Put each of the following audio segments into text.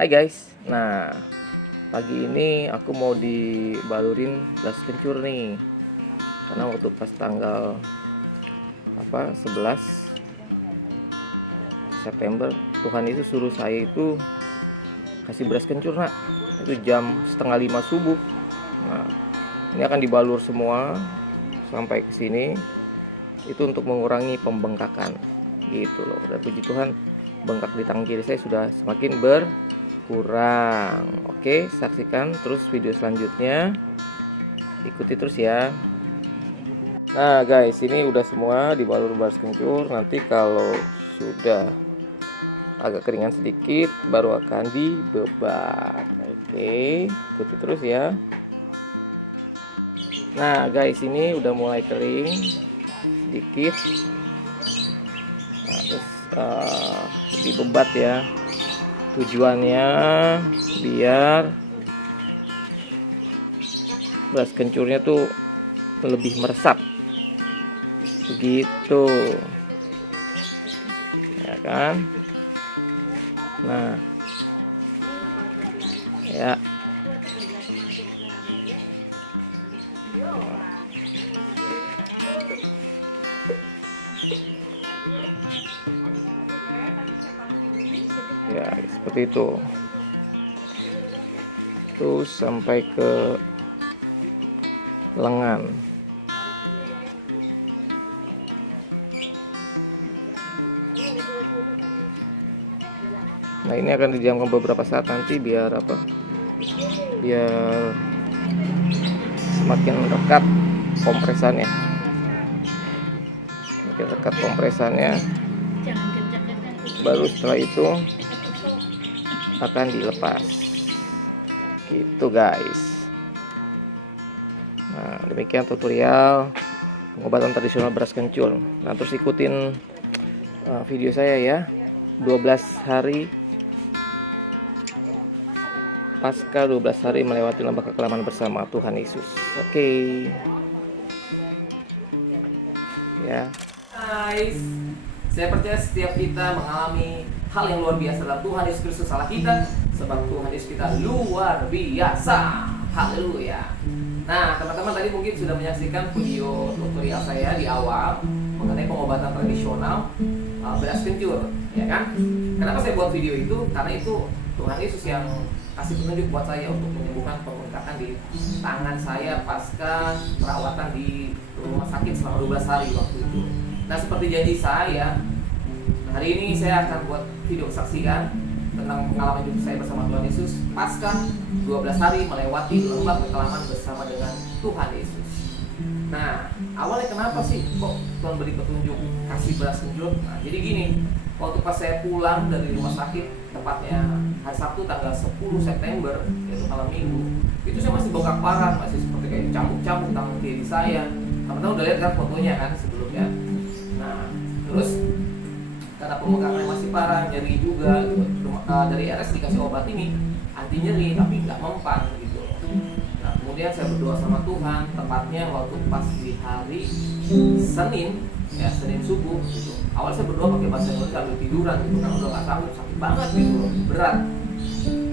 Hai guys, nah pagi ini aku mau dibalurin beras kencur nih. Karena waktu pas tanggal 11 September Tuhan itu suruh saya itu kasih beras kencur nak. Itu jam setengah 5 subuh. Nah, ini akan dibalur semua sampai ke sini. Itu untuk mengurangi pembengkakan gitu loh. Dan puji Tuhan, bengkak di tangan kiri saya sudah semakin berkurang. Oke, saksikan terus video selanjutnya, ikuti terus ya. Nah guys, ini udah semua dibalur beras kencur. Nanti kalau sudah agak keringan sedikit baru akan dibebat. Oke, ikuti terus ya. Nah guys, ini udah mulai kering sedikit. Nah, terus dibebat ya. Tujuannya biar beras kencurnya tuh lebih meresap begitu ya kan. Nah ya, ya seperti itu, terus sampai ke lengan. Nah ini akan didiamkan beberapa saat nanti biar apa, biar semakin dekat kompresannya, semakin dekat kompresannya. Baru setelah itu akan dilepas gitu guys. Nah demikian tutorial pengobatan tradisional beras kencur. Nah terus ikutin video saya ya, 12 hari pasca 12 hari melewati lembah kekelaman bersama Tuhan Yesus. Oke. Ya. Guys, saya percaya setiap kita mengalami hal yang luar biasa dalam Tuhan Yesus Kristus Allah kita, sebab Tuhan Yesus kita luar biasa. Haleluya. Nah, teman-teman tadi mungkin sudah menyaksikan video tutorial saya di awal mengenai pengobatan tradisional beras kencur, ya kan? Kenapa saya buat video itu? Karena itu Tuhan Yesus yang kasih petunjuk buat saya untuk menyembuhkan pembengkakan di tangan saya pasca perawatan di rumah sakit selama 12 hari waktu itu. Nah, seperti janji saya, hari ini saya akan buat video kesaksian tentang pengalaman hidup saya bersama Tuhan Yesus pasca 12 hari melewati lembah kekelaman bersama dengan Tuhan Yesus. Nah, awalnya kenapa sih kok Tuhan beri petunjuk kasih beras kencur? Nah, jadi gini, waktu pas saya pulang dari rumah sakit, tepatnya hari Sabtu tanggal 10 September, yaitu malam minggu, itu saya masih bengkak parah, masih seperti kayak cambuk-cambuk tangan kiri saya. Teman-teman udah lihat kan fotonya kan sebelumnya. Nah, terus karena pembengkakannya masih parah, nyeri juga gitu. Dari RS dikasih obat ini anti nyeri tapi nggak mempan gitu. Nah, kemudian saya berdoa sama Tuhan, tepatnya waktu pas di hari Senin, ya Senin subuh gitu. Awal saya berdoa pakai bahasa Indonesia sambil tiduran gitu kan, udah nggak sanggup, sakit banget gitu, berat.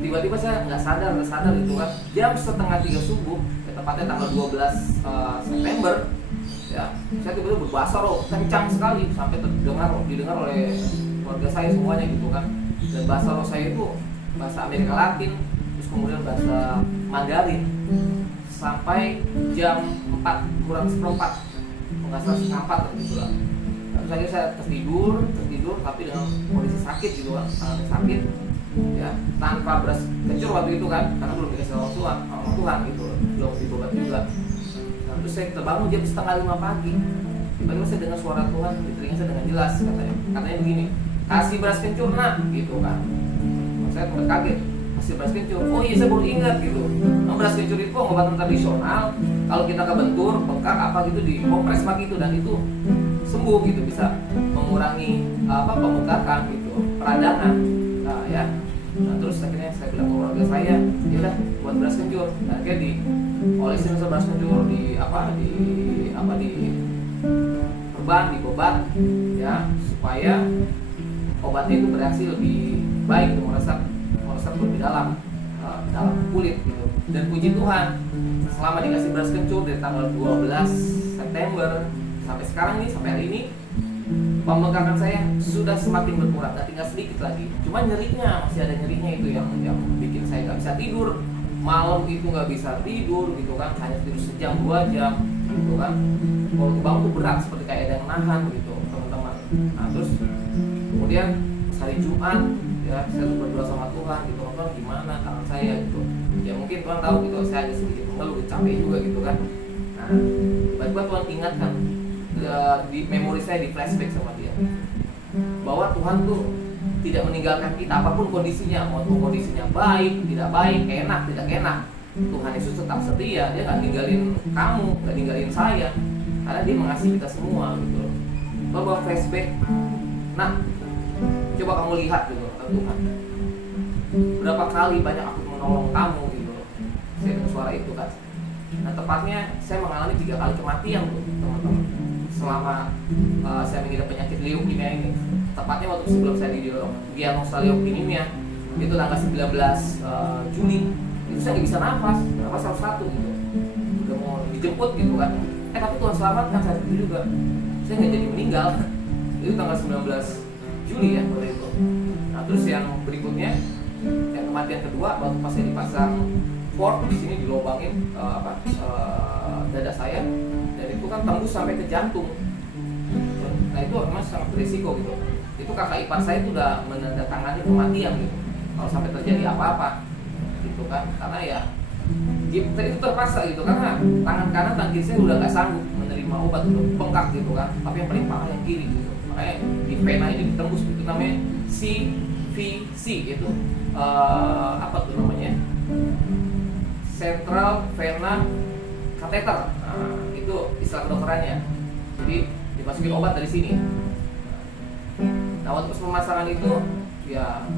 Tiba-tiba saya nggak sadar gitu kan, jam setengah 3 subuh, ya, tepatnya tanggal 12 September, ya saya tiba-tiba berbahasa roh kencang sekali sampai didengar oleh keluarga saya semuanya gitu kan. Dan bahasa roh saya itu bahasa Amerika Latin, terus kemudian bahasa Mandarin, sampai jam 4 kurang seperempat, nggak salah setengah 4 gitu lah. Terus akhirnya saya tertidur tapi dengan kondisi sakit gitu kan, sangat sakit ya, tanpa beras kencur waktu itu kan, karena belum dikasih sama Tuhan gitu, belum dibebat juga. Nah, terus saya terbangun jam setengah 5 pagi, tiba-tiba saya dengar suara Tuhan di telinga saya dengan jelas, katanya begini, kasih beras kencur nak gitu kan. Saya sempat kaget, kasih beras kencur, oh iya saya baru ingat gitu. Nah, beras kencur itu pengobatan tradisional, kalau kita kebentur, bengkak apa gitu, dikompres pakai itu dan itu sembuh gitu, bisa mengurangi pembengkakan gitu, peradangan. Nah ya, nah terus akhirnya saya bilang ke keluarga saya, ya udah buat beras kencur. Nah, akhirnya diolesin beras kencur di perban, dibebat ya, supaya obatnya itu bereaksi lebih baik, meresap lebih dalam kulit gitu. Dan puji Tuhan, selama dikasih beras kencur dari tanggal 12 September sampai sekarang nih, sampai hari ini, pembegakan saya sudah semakin berkurang, tinggal sedikit lagi. Cuma nyerinya, masih ada nyerinya itu yang bikin saya nggak bisa tidur. Malam itu nggak bisa tidur gitu kan, hanya tidur sejam 2 jam gitu kan. Kalau kebangun tuh berat, seperti kayak ada yang nahan gitu teman-teman. Nah terus kemudian hari Jumat ya, saya tuh berdoa sama Tuhan gitu, Tuhan gimana tangan saya gitu. Ya mungkin Tuhan tahu gitu, saya agak sedikit mengeluh, capek juga gitu kan. Nah tiba-tiba Tuhan ingatkan di memori saya, di flashback sama dia, bahwa Tuhan tuh tidak meninggalkan kita apapun kondisinya, mau kondisinya baik, tidak baik, enak, tidak enak. Tuhan Yesus tetap setia, dia nggak ninggalin kamu, nggak ninggalin saya, karena dia mengasihi kita semua gitu. Bawa flashback, nah coba kamu lihat gitu Tuhan, berapa kali banyak aku menolong kamu gitu. Saya dengar suara itu kan. Nah tepatnya saya mengalami 3 kali kematian tuh teman-teman, selama saya mengidap penyakit leukemia ini. Tepatnya waktu sebelum saya didiagnosa leukemia, itu tanggal 19 Juli, itu saya nggak bisa nafas satu-satu gitu, udah mau dijemput gitu kan. Tapi Tuhan selamatkan saya itu juga, saya nggak jadi meninggal. Itu tanggal 19 Juli ya waktu itu. Nah terus yang berikutnya, yang kematian kedua, waktu pas saya dipasang port di sini, dilobangin dada saya, dan itu kan tembus sampai ke jantung. Nah itu memang sangat berisiko gitu. Itu kakak ipar saya itu udah menandatangani kematian gitu, kalau sampai terjadi apa-apa gitu kan. Karena ya itu terpaksa gitu, karena tangan kanan dan kiri saya udah nggak sanggup menerima obat, udah bengkak gitu kan. Tapi yang paling parah yang kiri gitu, makanya di vena ini ditembus, itu namanya CVC gitu, apa tuh namanya, Central Vena Catheter. Nah, itu istilah kedokterannya. Jadi dimasukin obat dari sini. Nah waktu pas pemasangan itu ya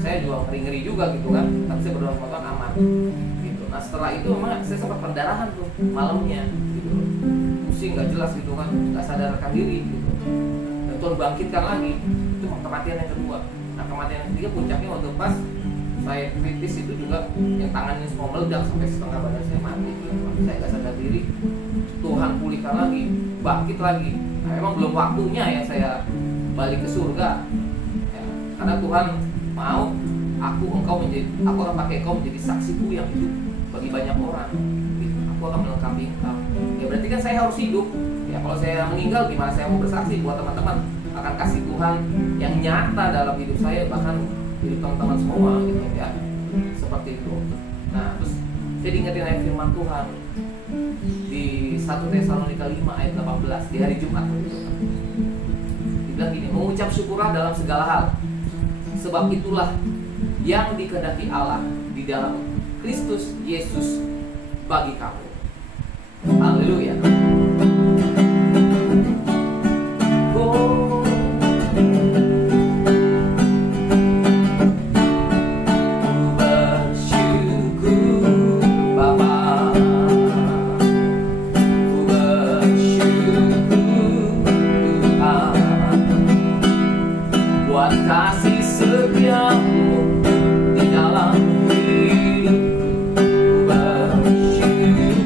saya juga ngeri-ngeri juga gitu kan, tapi saya berdoa sama Tuhan aman gitu. Nah setelah itu memang saya sempat pendarahan tuh malamnya gitu, pusing nggak jelas gitu kan, nggak sadarkan diri gitu. Dan Tuhan bangkitkan lagi, itu kematian yang kedua. Nah kematian yang ketiga puncaknya waktu pas saya kritis itu juga, yang tangannya semua meledak sampai setengah badan saya mati gitu. Saya nggak sadar diri, Tuhan pulihkan lagi, bangkit lagi. Nah memang belum waktunya ya saya balik ke surga ya, karena Tuhan mau aku akan pakai engkau menjadi saksiku yang hidup bagi banyak orang gitu. Aku akan melengkapi engkau ya, berarti kan saya harus hidup ya. Kalau saya meninggal gimana saya mau bersaksi buat teman-teman akan kasih Tuhan yang nyata dalam hidup saya, bahkan hidup teman-teman semua gitu ya, seperti itu. Nah terus saya diingetin ayat firman Tuhan di 1 Tesalonika 5 ayat 18 di hari Jumat gitu kan. Bilang gini, mengucap syukurlah dalam segala hal, sebab itulah yang dikehendaki Allah di dalam Kristus Yesus bagi kamu. Haleluya. Kasih setiamu di dalam hidupku, bersyukur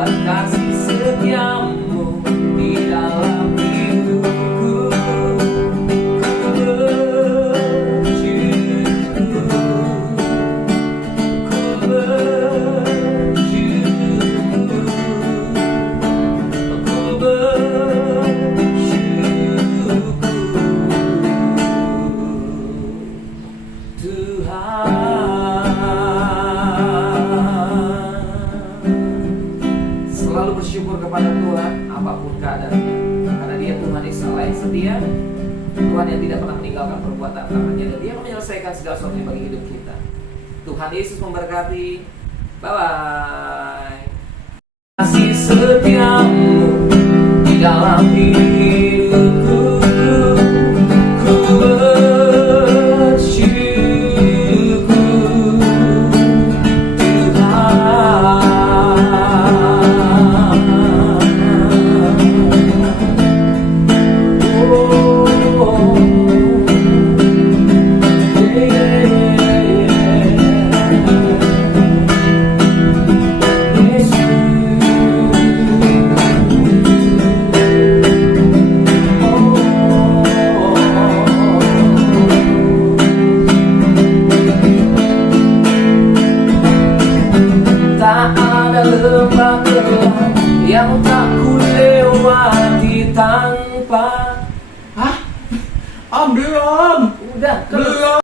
buat kasih setiamu di dalam hidupku. Selalu bersyukur kepada Tuhan apapun keadaannya, karena Dia Tuhan yang selalu setia, Tuhan yang tidak pernah meninggalkan perbuatan tangannya, dan Dia menyelesaikan segala sesuatu bagi hidup kita. Tuhan Yesus memberkati. Bye bye. Kasih setiamu di dalam hidupku, ku tak ada lembah gelap yang tak ku lewati tanpa. Hah? Om, belum. Udah, Belum.